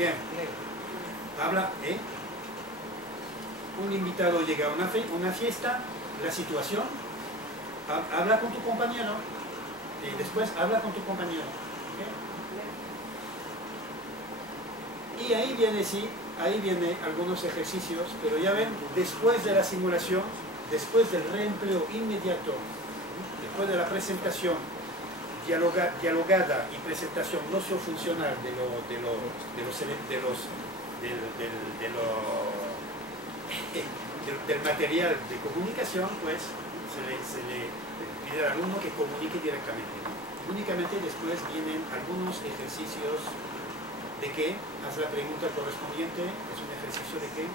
Bien. Habla, un invitado llega a una fiesta, la situación, habla con tu compañero y después habla con tu compañero. ¿Okay? Y ahí viene, sí, ahí vienen algunos ejercicios, pero ya ven, después de la simulación, después del reempleo inmediato, después de la presentación dialogada y presentación no-funcional del material de comunicación, pues se le pide al alumno que comunique directamente. Únicamente después vienen algunos ejercicios de qué, haz la pregunta correspondiente, es un ejercicio de qué,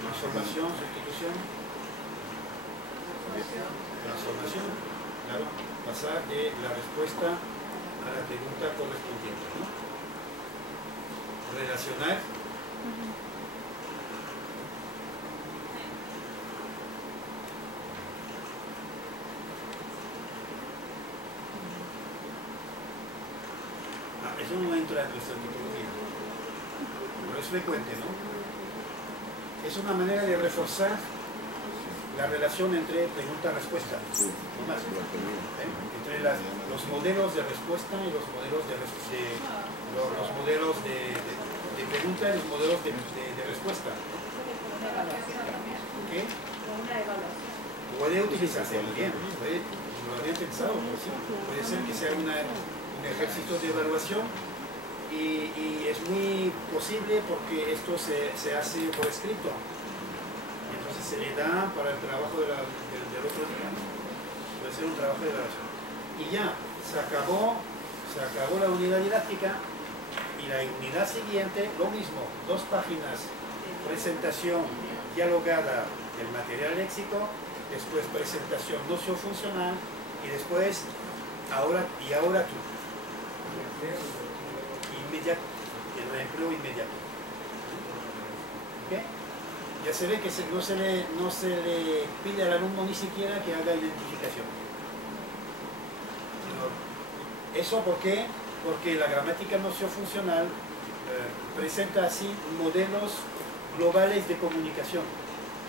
transformación, sustitución, transformación, claro, pasar de la respuesta a la pregunta correspondiente, ¿no? Relacionar. Eso no entra en nuestra metodología, pero es frecuente, ¿no? Es una manera de reforzar la relación entre pregunta-respuesta, no más, entre los modelos de respuesta y los modelos de pregunta y los modelos de respuesta. ¿Qué? Puede utilizarse bien, no lo había pensado, pero sí, puede ser que sea un ejercicio de evaluación y es muy posible porque esto se hace por escrito. Entonces se le da para el trabajo del otro día. Puede ser un trabajo de evaluación. Y ya, se acabó la unidad didáctica y la unidad siguiente, lo mismo, 2 páginas, presentación dialogada del material léxico, después presentación nocio-funcional y después ahora tú. Inmediato, el reempleo inmediato. ¿Okay? Ya se ve que no se le pide al alumno ni siquiera que haga identificación. ¿Eso por qué? Porque la gramática nocio-funcional presenta así modelos globales de comunicación.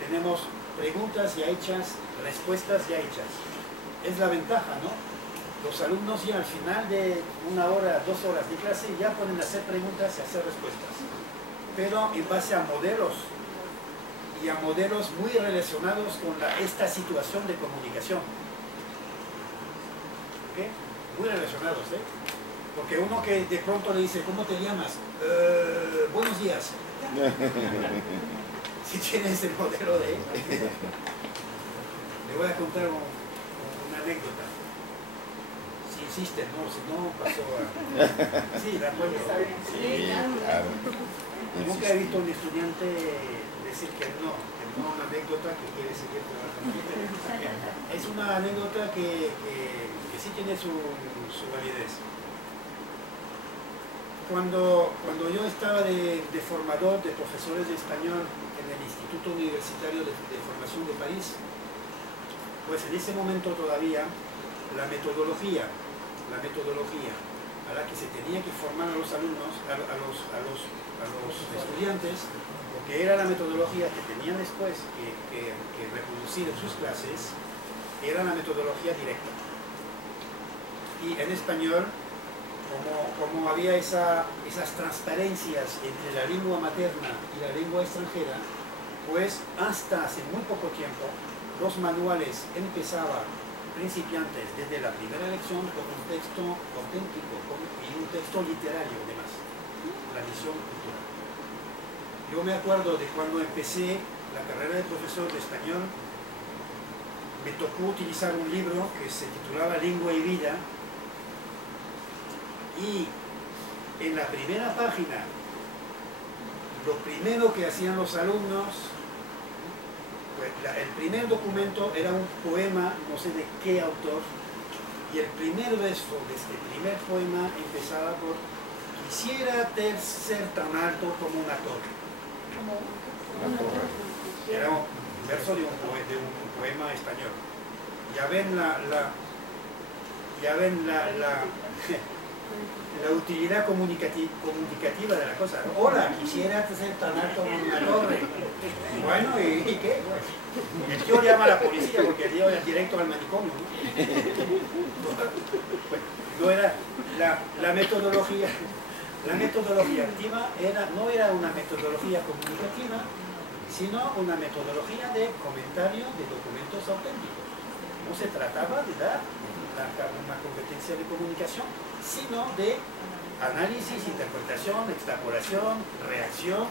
Tenemos preguntas ya hechas, respuestas ya hechas. Es la ventaja, ¿no? Los alumnos ya al final de 1 hora, 2 horas de clase ya pueden hacer preguntas y hacer respuestas. Pero en base a modelos y a modelos muy relacionados con esta situación de comunicación. ¿Okay? Muy relacionados, ¿eh? Porque uno que de pronto le dice, ¿cómo te llamas? Buenos días. Si tienes el modelo de... Le voy a contar una anécdota. Si insiste, no, si no pasó a... Sí, de acuerdo. Sí, claro. Nunca he visto a un estudiante decir que no una anécdota que quiere seguir trabajando. Es una anécdota que sí tiene su validez. Cuando yo estaba de formador de profesores de español en el Instituto Universitario de Formación de París, pues en ese momento todavía la metodología a la que se tenía que formar a los alumnos, a los estudiantes, porque era la metodología que tenían después que reproducir en sus clases, era la metodología directa. Y en español, como había esas transparencias entre la lengua materna y la lengua extranjera, pues hasta hace muy poco tiempo los manuales empezaban principiantes desde la primera lección con un texto auténtico y un texto literario además, la misión cultural. Yo me acuerdo de cuando empecé la carrera de profesor de español, me tocó utilizar un libro que se titulaba Lengua y Vida, y en la primera página lo primero que hacían los alumnos, pues el primer documento era un poema, no sé de qué autor, y el primer verso de este primer poema empezaba por: quisiera ser tan alto como una torre. Era un verso de un poema español. Ya ven La utilidad comunicativa de la cosa. Hola, quisiera ser tan alto como una torre. Bueno, ¿y qué? El tío llama a la policía porque el tío es directo al manicomio, ¿no? Bueno, no era la metodología. La metodología activa no era una metodología comunicativa, sino una metodología de comentario de documentos auténticos. No se trataba de dar una competencia de comunicación, sino de análisis, interpretación, extrapolación, reacción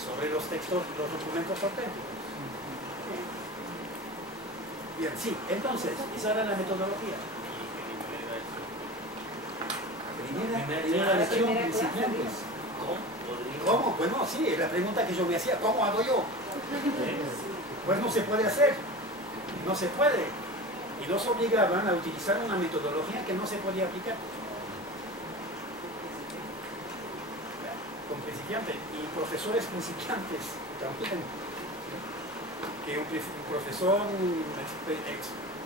sobre los textos, los documentos auténticos. Bien, sí, entonces, esa era la metodología. Primera lección, principiantes. ¿Cómo? Bueno, sí, es la pregunta que yo me hacía, ¿cómo hago yo? Pues no se puede hacer, no se puede. Y los obligaban a utilizar una metodología que no se podía aplicar. Con principiantes y profesores principiantes también. Que un profesor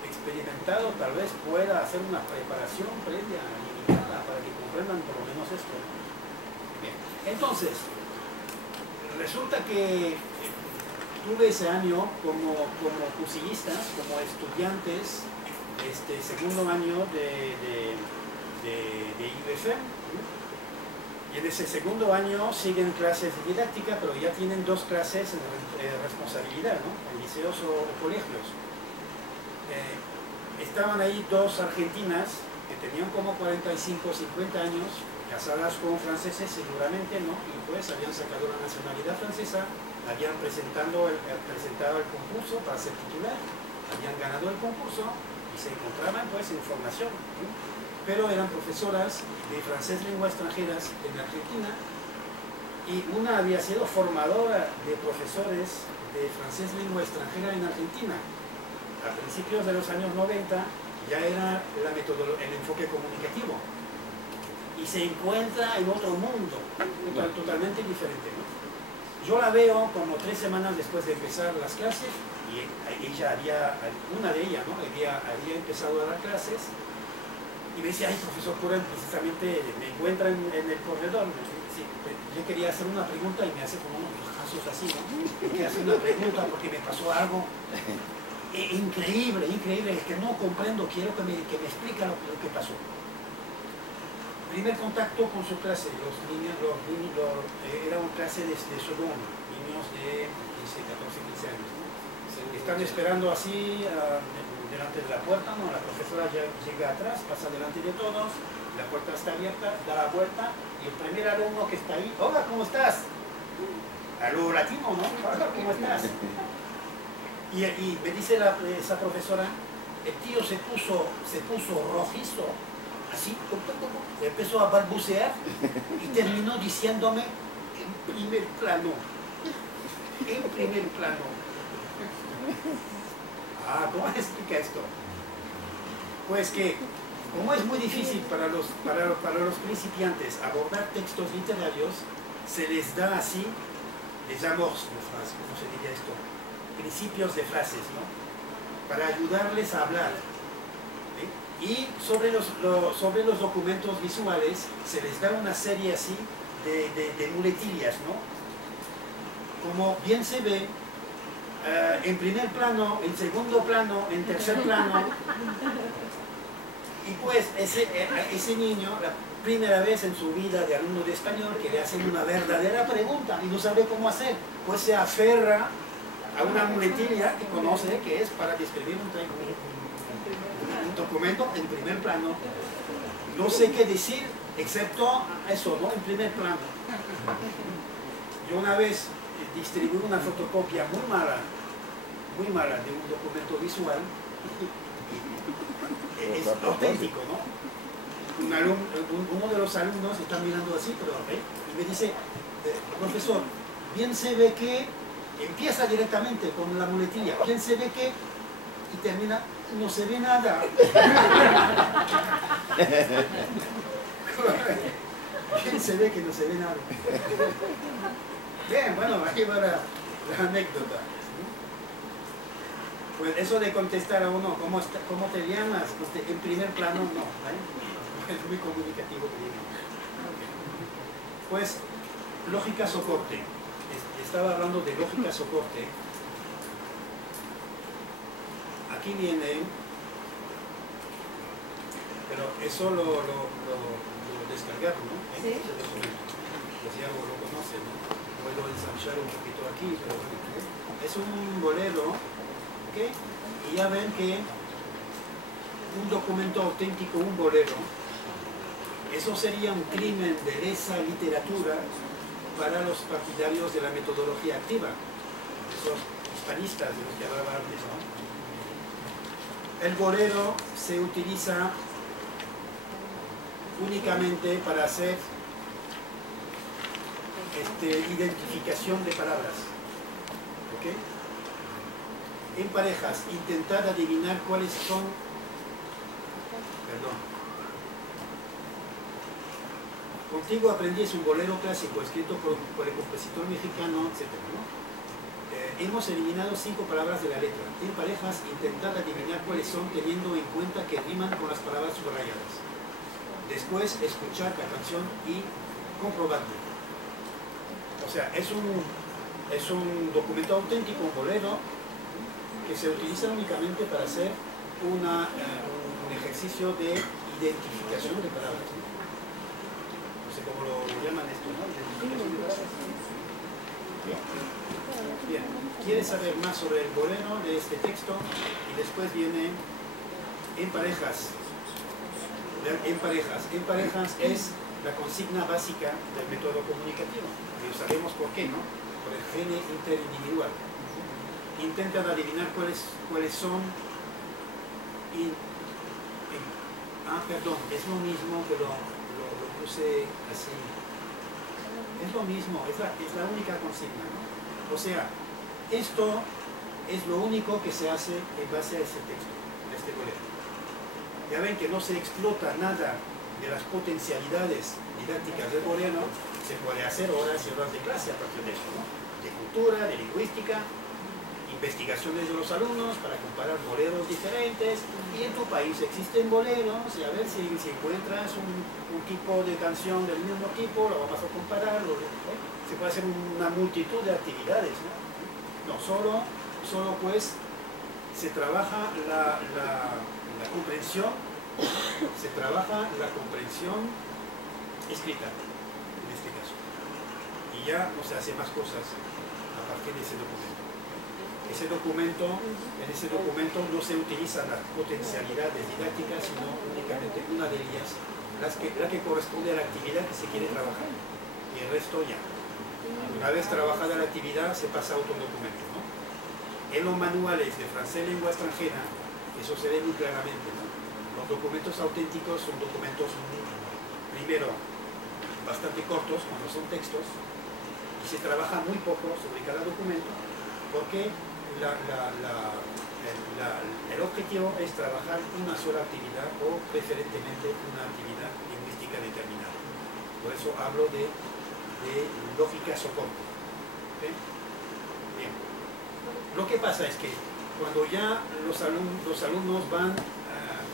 experimentado tal vez pueda hacer una preparación previa limitada para que comprendan por lo menos esto. Bien. Entonces, resulta que tuve ese año como cursillistas, como estudiantes, segundo año de IBFEM, y en ese segundo año siguen clases de didáctica, pero ya tienen 2 clases de responsabilidad, ¿no? En liceos o colegios. Estaban ahí 2 argentinas que tenían como 45 o 50 años, casadas con franceses seguramente, ¿no? Y pues habían sacado la nacionalidad francesa, habían presentado el concurso para ser titular, habían ganado el concurso y se encontraban pues en formación, ¿no? Pero eran profesoras de francés lengua extranjeras en Argentina y una había sido formadora de profesores de francés lengua extranjera en Argentina. A principios de los años 90 ya era el enfoque comunicativo y se encuentra en otro mundo totalmente diferente, ¿no? Yo la veo como 3 semanas después de empezar las clases y una de ellas, ¿no? había empezado a dar clases y me decía, ay, profesor Curren, precisamente me encuentra en el corredor. Sí, yo quería hacer una pregunta y me hace como unos ojazos así, ¿no? Quería hacer una pregunta porque me pasó algo increíble, es que no comprendo, quiero que me explique lo que pasó. Primer contacto con su clase, los niños, era una clase de segundo, niños de 15, 14, 15 años, ¿no? Están esperando así delante de la puerta, ¿no? La profesora ya llega atrás, pasa delante de todos, la puerta está abierta, da la vuelta y el primer alumno que está ahí, hola, ¿cómo estás? Algo latino, ¿no? Hola, ¿cómo estás? Y me dice esa profesora, el tío se puso rojizo, así, empezó a balbucear y terminó diciéndome en primer plano. Ah, ¿cómo se explica esto? Pues que, como es muy difícil para los principiantes abordar textos literarios, se les da así, les damos, ¿cómo se diría esto? Principios de frases, ¿no? Para ayudarles a hablar. ¿Sí? Y sobre los documentos visuales se les da una serie así de muletillas, ¿no? Como bien se ve, en primer plano, en segundo plano, en tercer plano. Y pues ese niño, la primera vez en su vida de alumno de español, que le hacen una verdadera pregunta y no sabe cómo hacer, pues se aferra a una muletilla que conoce que es para describir un documento en primer plano. No sé qué decir, excepto eso, ¿no? En primer plano. Yo una vez distribuí una fotocopia muy mala de un documento visual. Es auténtico, ¿no? Uno de los alumnos está mirando así, pero y me dice, profesor, bien se ve que empieza directamente con la muletilla, bien se ve que y termina, no se ve nada. Bien se ve que no se ve nada. Bien, bueno, aquí va la anécdota. Pues eso de contestar a uno, ¿cómo te llamas? Pues en primer plano no. es muy comunicativo que digo. Pues, lógica soporte. Estaba hablando de lógica soporte. Aquí viene, pero eso lo descargaron, ¿no? Sí. Pues ya lo conocen, ¿no? Puedo ensanchar un poquito aquí, pero es un bolero, ¿ok? Y ya ven que un documento auténtico, un bolero, eso sería un crimen de lesa literatura para los partidarios de la metodología activa, esos hispanistas de los que hablaba antes, ¿no? El bolero se utiliza únicamente para hacer identificación de palabras, ¿ok? En parejas, intentad adivinar cuáles son, perdón, Contigo aprendí es un bolero clásico escrito por el compositor mexicano, etc., ¿no? Hemos eliminado 5 palabras de la letra. En parejas, intentad adivinar cuáles son teniendo en cuenta que riman con las palabras subrayadas. Después, escuchar la canción y comprobarlo. O sea, es un documento auténtico, un bolero, que se utiliza únicamente para hacer un ejercicio de identificación de palabras. No sé cómo lo llaman esto, ¿no? Identificación de palabras. Bien, ¿quieres saber más sobre el bolero de este texto? Y después viene en parejas. En parejas es la consigna básica del método comunicativo. Y sabemos por qué, ¿no? Por el gene interindividual. Intentan adivinar cuáles son. Perdón, es lo mismo, pero lo puse así. Es lo mismo, es la única consigna, ¿no? O sea, esto es lo único que se hace en base a este texto, a este bolero. Ya ven que no se explota nada de las potencialidades didácticas del bolero, se puede hacer horas y horas de clase a partir de eso, ¿no? De cultura, de lingüística, investigaciones de los alumnos para comparar boleros diferentes, y en tu país existen boleros, y a ver si encuentras un tipo de canción del mismo tipo, lo vamos a comparar, se puede hacer una multitud de actividades, ¿no? No, solo pues se trabaja la comprensión, escrita, en este caso, y ya no se hace más cosas a partir de ese documento. En ese documento no se utilizan las potencialidades didácticas, sino únicamente una de ellas, la que corresponde a la actividad que se quiere trabajar, y el resto ya. Una vez trabajada la actividad, se pasa a otro documento, ¿no? En los manuales de francés lengua extranjera, eso se ve muy claramente, ¿no? Los documentos auténticos son documentos, primero, bastante cortos, cuando son textos, y se trabaja muy poco sobre cada documento, porque el objetivo es trabajar una sola actividad o preferentemente una actividad lingüística determinada. Por eso hablo de lógica soporte. ¿Okay? Bien. Lo que pasa es que cuando ya los alumnos van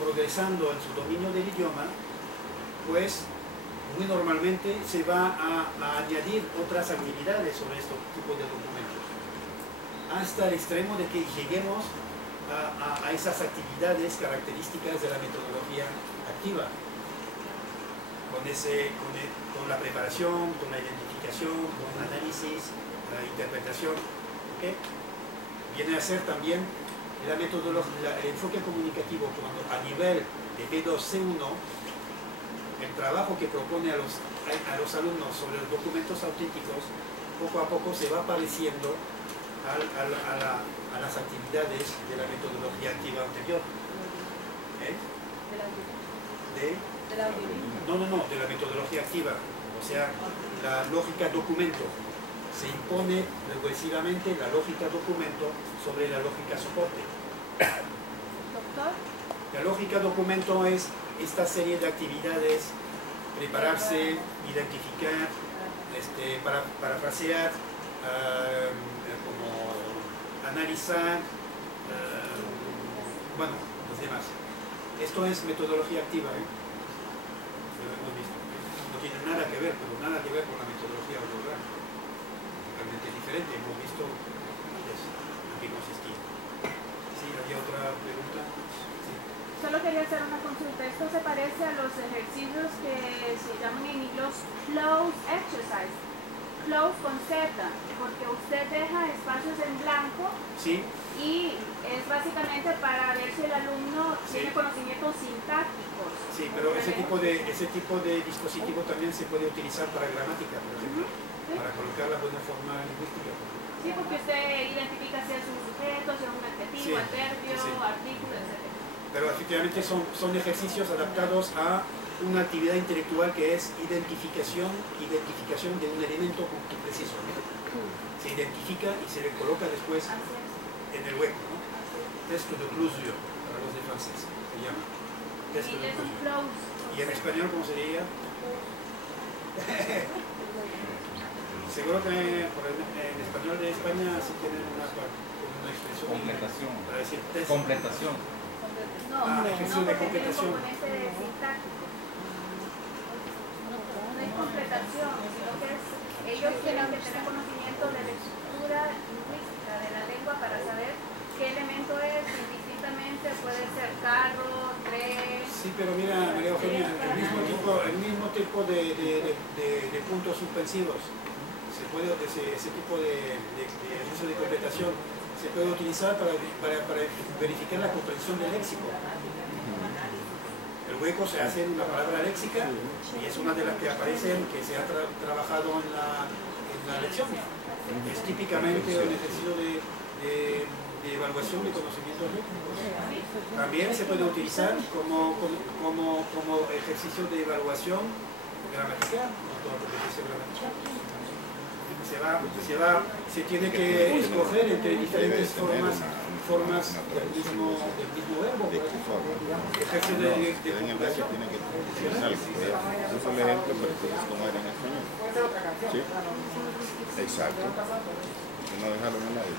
progresando en su dominio del idioma, pues muy normalmente se va a añadir otras actividades sobre estos tipos de documentos, hasta el extremo de que lleguemos a esas actividades características de la metodología activa, con la preparación, con la identificación, con el análisis, la interpretación, ¿okay? Viene a ser también la metodología, el enfoque comunicativo, cuando a nivel de B2, C1, el trabajo que propone a los alumnos sobre los documentos auténticos, poco a poco se va pareciendo a las actividades de la metodología activa anterior. ¿Eh? No, de la metodología activa, o sea, la lógica documento. Se impone progresivamente la lógica documento sobre la lógica soporte. ¿Doctor? La lógica documento es esta serie de actividades: prepararse, identificar, parafrasear, como analizar, bueno, los demás. Esto es metodología activa, ¿eh? que ver, pero nada que ver con la metodología ortográfica. Totalmente diferente, hemos visto antes en qué consistía. Sí, ¿había otra pregunta? Sí. Solo quería hacer una consulta. Esto se parece a los ejercicios que se llaman en inglés close exercise. Close con Z, porque usted deja espacios en blanco. Sí. Y es básicamente para ver si el alumno tiene conocimientos sintácticos. Sí, pero ese tipo de dispositivo también se puede utilizar para gramática, por ejemplo, para colocar la buena forma lingüística. Sí, porque usted identifica si es un sujeto, si es un adjetivo, adverbio, artículo, etc. Pero efectivamente son ejercicios adaptados a una actividad intelectual que es identificación de un elemento preciso. Se identifica y se le coloca después en el hueco, ¿no? Texto de closure, para los de francés, se llama. Texto de closure. ¿Y en español cómo se diría? Seguro que en español de España sí tienen una expresión. Completación. Para decir texto. Completación. No, ejercicio de porque tiene un completación. componente sintáctico. No es completación, sino que ellos tienen que tener conocimiento de lectura lingüística de la lengua para saber qué elemento es, indistintamente puede ser carro, tren. Sí, pero mira, María Eugenia, el mismo tipo de puntos suspensivos, ese tipo de ejercicio de completación se puede utilizar para verificar la comprensión del léxico. El hueco se hace en una palabra léxica y es una de las que aparecen, que se ha trabajado en la lección. Es típicamente un ejercicio de evaluación de conocimientos léxicos. También se puede utilizar como ejercicio de evaluación gramatical, se tiene que escoger entre diferentes formas del mismo verbo. Ejercicio de conjugación. Ese es el ejemplo, pero entonces ¿cómo era en español? Sí, exacto. No dejarlo en el aire.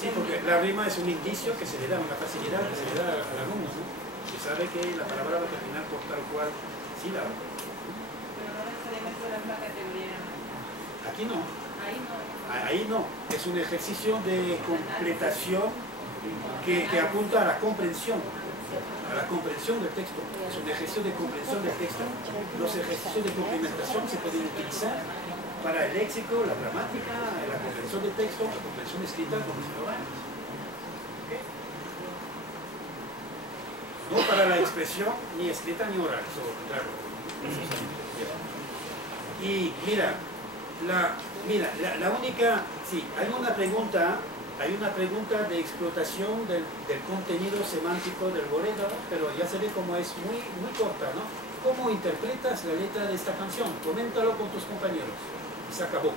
Sí, porque la rima es un indicio que se le da, una facilidad que se le da al alumno, ¿no? Se sabe que la palabra va a terminar por tal cual sílaba. Pero no necesariamente es la categoría. Aquí no. Ahí no. Ahí no. Es un ejercicio de completación que apunta a la comprensión del texto. Es un ejercicio de comprensión del texto. Los ejercicios de complementación se pueden utilizar para el léxico, la gramática, la comprensión del texto, la comprensión escrita, la comprensión oral. No para la expresión ni escrita ni oral, eso, claro. Y mira, la única, sí, hay una pregunta de explotación del contenido semántico del bolero, pero ya se ve como es muy corta, ¿no? ¿Cómo interpretas la letra de esta canción? Coméntalo con tus compañeros. Y se acabó.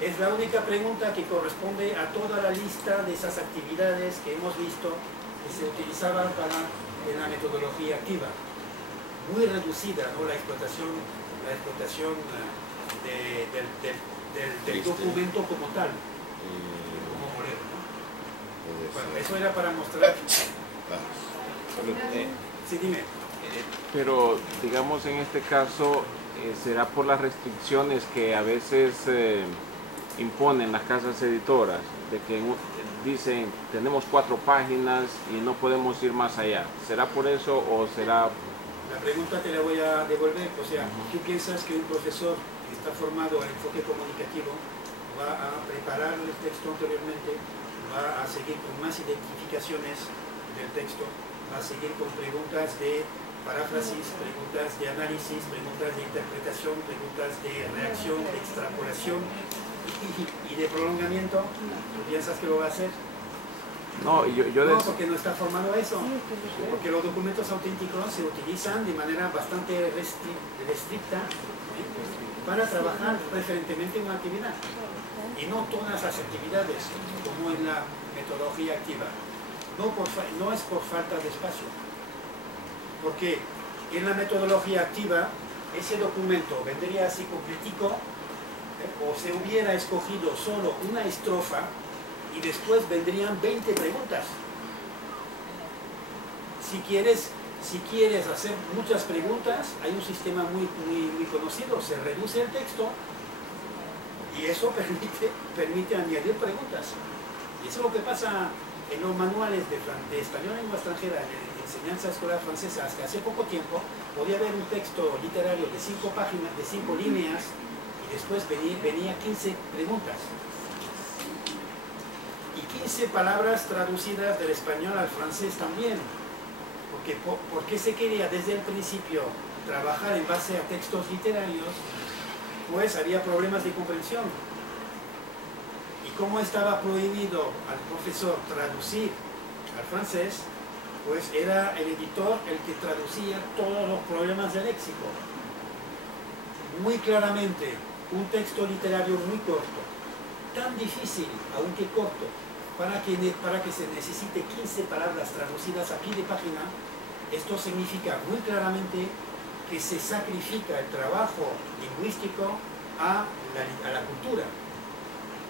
Es la única pregunta que corresponde a toda la lista de esas actividades que hemos visto que se utilizaban en la metodología activa. Muy reducida, ¿no? La explotación del documento como tal. Como bolero, ¿no? Bueno, eso era para mostrar. Sí, dime. Pero digamos en este caso será por las restricciones que a veces imponen las casas editoras, de que dicen tenemos 4 páginas y no podemos ir más allá. ¿Será por eso o será...? La pregunta te la voy a devolver, o sea, ¿tú piensas que un profesor que está formado en enfoque comunicativo va a preparar el texto anteriormente, va a seguir con más identificaciones del texto, va a seguir con preguntas de paráfrasis, preguntas de análisis, preguntas de interpretación, preguntas de reacción, de extrapolación y de prolongamiento? ¿Tú piensas que lo va a hacer? No, no, porque no está formado a eso. Porque los documentos auténticos se utilizan de manera bastante restricta para trabajar preferentemente en una actividad. Y no todas las actividades, como en la metodología activa. No es por falta de espacio. Porque en la metodología activa, ese documento vendría así completico, o se hubiera escogido solo una estrofa, y después vendrían 20 preguntas. Si quieres hacer muchas preguntas, hay un sistema muy conocido, se reduce el texto y eso permite añadir preguntas. Y eso es lo que pasa en los manuales de español en lengua extranjera, en enseñanza escolar francesa. Hasta hace poco tiempo podía haber un texto literario de 5 páginas, de 5 líneas, y después venía 15 preguntas. Y 15 palabras traducidas del español al francés también. Porque se quería desde el principio trabajar en base a textos literarios, pues había problemas de comprensión. Y como estaba prohibido al profesor traducir al francés, pues era el editor el que traducía todos los problemas del léxico. Muy claramente, un texto literario muy corto, tan difícil, aunque corto, para que se necesite 15 palabras traducidas a pie de página, esto significa muy claramente que se sacrifica el trabajo lingüístico a la cultura.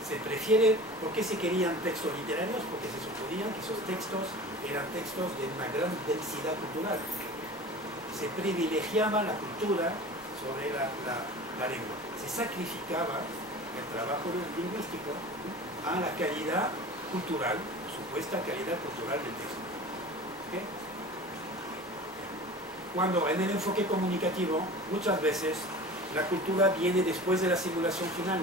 Se prefiere, ¿por qué se querían textos literarios? Porque se suponían que esos textos eran textos de una gran densidad cultural. Se privilegiaba la cultura sobre la lengua. Se sacrificaba el trabajo lingüístico a la calidad cultural, supuesta calidad cultural del texto. ¿Okay? Cuando en el enfoque comunicativo, muchas veces, la cultura viene después de la simulación final.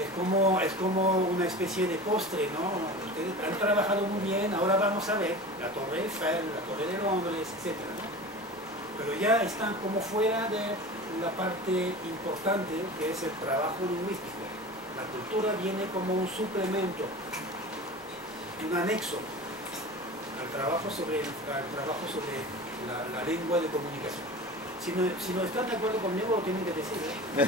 Es como una especie de postre, ¿no? Ustedes han trabajado muy bien, ahora vamos a ver la Torre Eiffel, la Torre de Londres, etc., ¿no? Pero ya están como fuera de la parte importante que es el trabajo lingüístico. La cultura viene como un suplemento, un anexo al trabajo sobre la lengua de comunicación. Si no están de acuerdo conmigo, lo tienen que decir, ¿eh?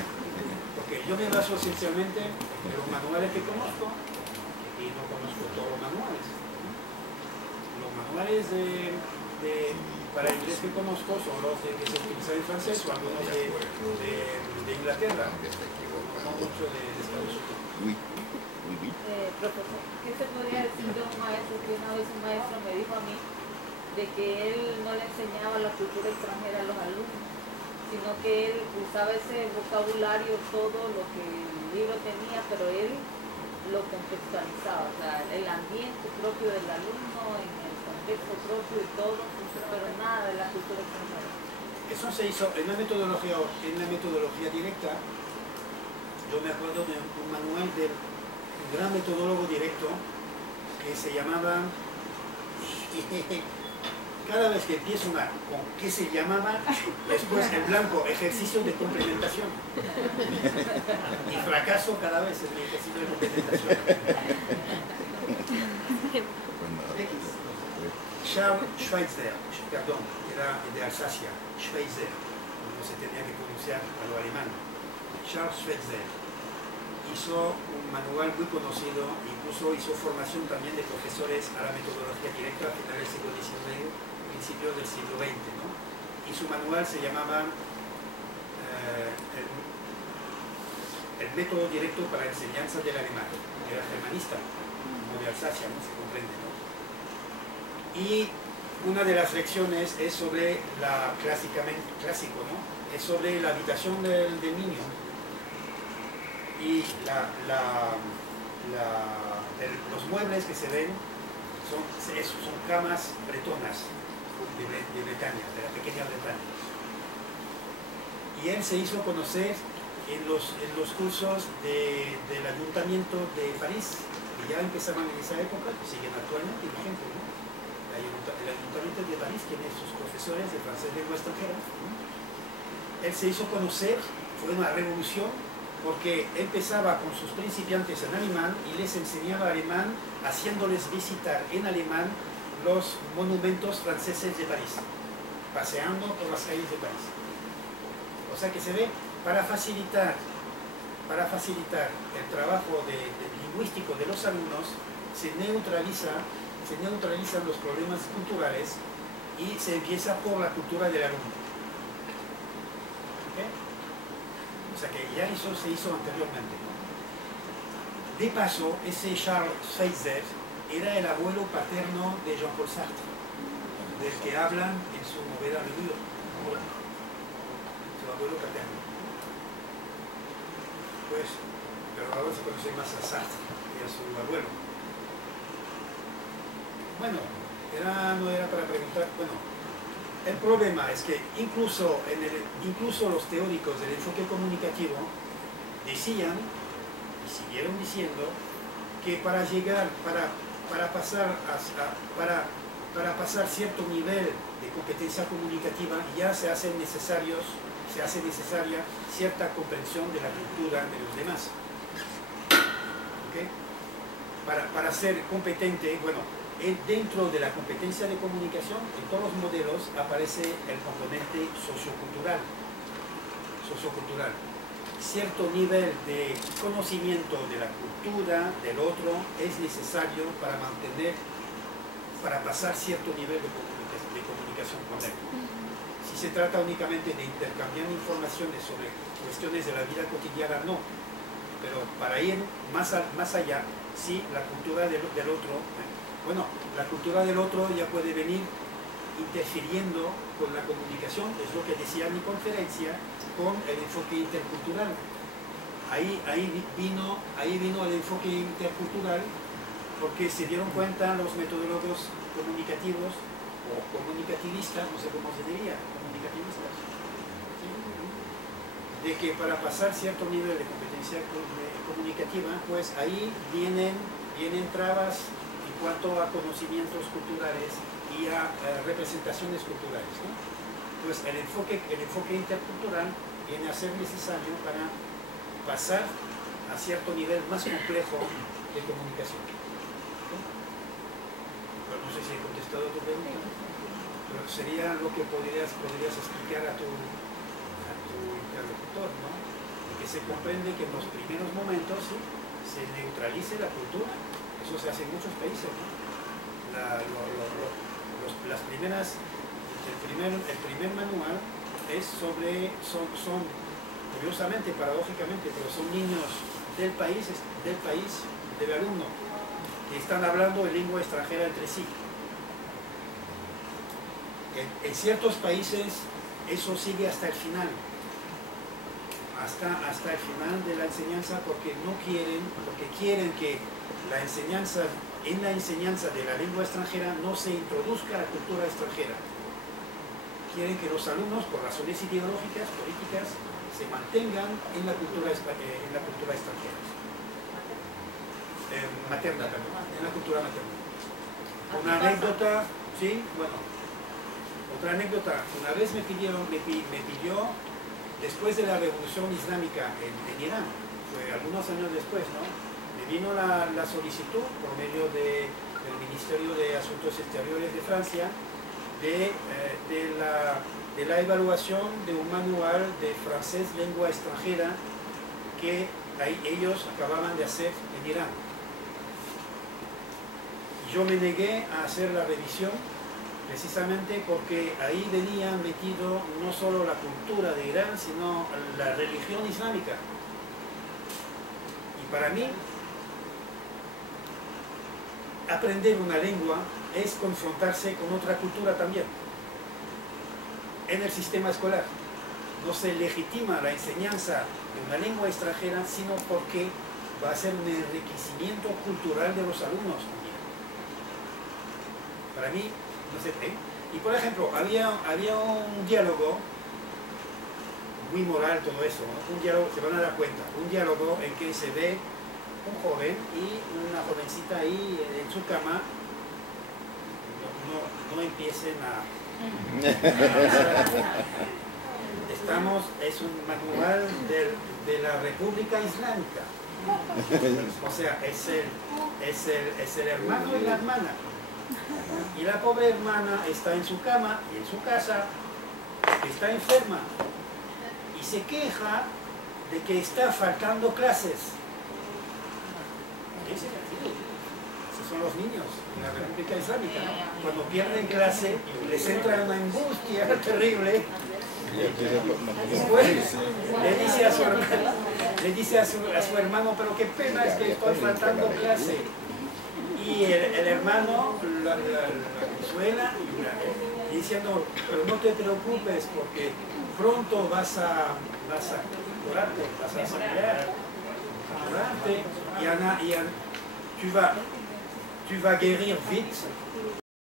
Porque yo me baso esencialmente en los manuales que conozco, y no conozco todos los manuales. Los manuales para inglés que conozco son los que se utilizan en francés o algunos de Inglaterra, no mucho de Estados Unidos. Profesor, ¿qué se podría decir de un maestro que una vez un maestro me dijo a mí de que él no le enseñaba la cultura extranjera a los alumnos, sino que él usaba ese vocabulario, todo lo que el libro tenía, pero él lo contextualizaba, o sea, el ambiente propio del alumno, en el contexto propio y todo, pero nada de la cultura extranjera. Eso se hizo en la metodología directa. Yo me acuerdo de un manual del gran metodólogo directo que se llamaba, cada vez que empiezo con qué se llamaba, después en blanco, ejercicio de complementación. Y fracaso cada vez en el ejercicio de complementación. Charles Schweitzer, perdón, era de Alsacia, Schweitzer, no se tenía que pronunciar a lo alemán. Charles Schweitzer hizo un manual muy conocido, incluso hizo formación también de profesores a la metodología directa a finales del siglo XIX, principios del siglo XX, ¿no? Y su manual se llamaba el método directo para la enseñanza del alemán. Era germanista, como de Alsacia, ¿no? Se comprende, ¿no? Y una de las lecciones es sobre clásico, ¿no? Es sobre la habitación del niño. Y los muebles que se ven son camas bretonas de Bretaña, de la pequeña Bretaña. Y él se hizo conocer en los cursos del Ayuntamiento de París, que ya empezaban en esa época, que siguen actualmente vigentes, ¿no? El Ayuntamiento de París tiene sus profesores de francés de lengua extranjera, ¿no? Él se hizo conocer, fue una revolución, porque empezaba con sus principiantes en alemán y les enseñaba alemán, haciéndoles visitar en alemán los monumentos franceses de París, paseando por las calles de París. O sea que se ve, para facilitar el trabajo lingüístico de los alumnos, se neutralizan los problemas culturales y se empieza por la cultura del alumno. ¿Okay? O sea que ya eso se hizo anteriormente, ¿no? De paso, ese Charles Schweitzer era el abuelo paterno de Jean-Paul Sartre, del que hablan en su novela Le Mur, su abuelo paterno. Pues, pero ahora se conoce más a Sartre que a su abuelo. Bueno, no era para preguntar, bueno, el problema es que incluso los teóricos del enfoque comunicativo decían, y siguieron diciendo, que para pasar cierto nivel de competencia comunicativa ya se hace necesaria cierta comprensión de la cultura de los demás. ¿Okay? Para ser competente, bueno, dentro de la competencia de comunicación, en todos los modelos aparece el componente sociocultural. Cierto nivel de conocimiento de la cultura del otro es necesario para pasar cierto nivel de comunicación con él. Si se trata únicamente de intercambiar informaciones sobre cuestiones de la vida cotidiana, no. Pero para ir más allá, sí, la cultura del otro, bueno, la cultura del otro ya puede venir interfiriendo con la comunicación, es lo que decía en mi conferencia, con el enfoque intercultural. Ahí vino el enfoque intercultural porque se dieron cuenta los metodólogos comunicativos o comunicativistas, no sé cómo se diría, comunicativistas, ¿sí? De que para pasar cierto nivel de competencia comunicativa, pues ahí vienen trabas en cuanto a conocimientos culturales y a representaciones culturales, ¿no? Pues el enfoque intercultural viene a ser necesario para pasar a cierto nivel más complejo de comunicación. ¿Okay? Pero no sé si he contestado tu pregunta, pero sería lo que podrías explicar a tu interlocutor, ¿no? Que se comprende que en los primeros momentos, ¿sí?, se neutralice la cultura. Eso se hace en muchos países, ¿no? El primer manual es son curiosamente, paradójicamente, pero son niños del país, del alumno, que están hablando en lengua extranjera entre sí. En ciertos países eso sigue hasta el final, hasta el final de la enseñanza, porque quieren que en la enseñanza de la lengua extranjera no se introduzca la cultura extranjera. Quieren que los alumnos, por razones ideológicas, políticas, se mantengan en la cultura extranjera. Materna también, en la cultura materna. Una anécdota, sí, bueno, otra anécdota. Una vez me pidió, después de la revolución islámica en Irán, fue algunos años después, ¿no? Me vino la solicitud por medio del Ministerio de Asuntos Exteriores de Francia de la evaluación de un manual de francés lengua extranjera que ellos acababan de hacer en Irán. Yo me negué a hacer la revisión precisamente porque ahí venía metido no solo la cultura de Irán, sino la religión islámica. Y para mí, aprender una lengua es confrontarse con otra cultura también. En el sistema escolar no se legitima la enseñanza de una lengua extranjera, sino porque va a ser un enriquecimiento cultural de los alumnos también. Para mí, no sé, y por ejemplo, había un diálogo muy moral, todo eso, ¿no? Un diálogo, se van a dar cuenta, un diálogo en que se ve un joven y una jovencita ahí en su cama. No empiecen a... es un manual de la República Islámica. O sea, es el hermano y la hermana. Y la pobre hermana está en su cama y en su casa, está enferma. Y se queja de que está faltando clases. Esos son los niños en la República Islámica, ¿no? Cuando pierden clase, les entra una angustia terrible. Y después le dice a su hermana, le dice a su hermano, pero qué pena es que estoy faltando clase. Y el hermano la consuela diciendo, pero no te preocupes porque pronto vas a curarte, vas a sanar, curarte, tu vas guérir vite.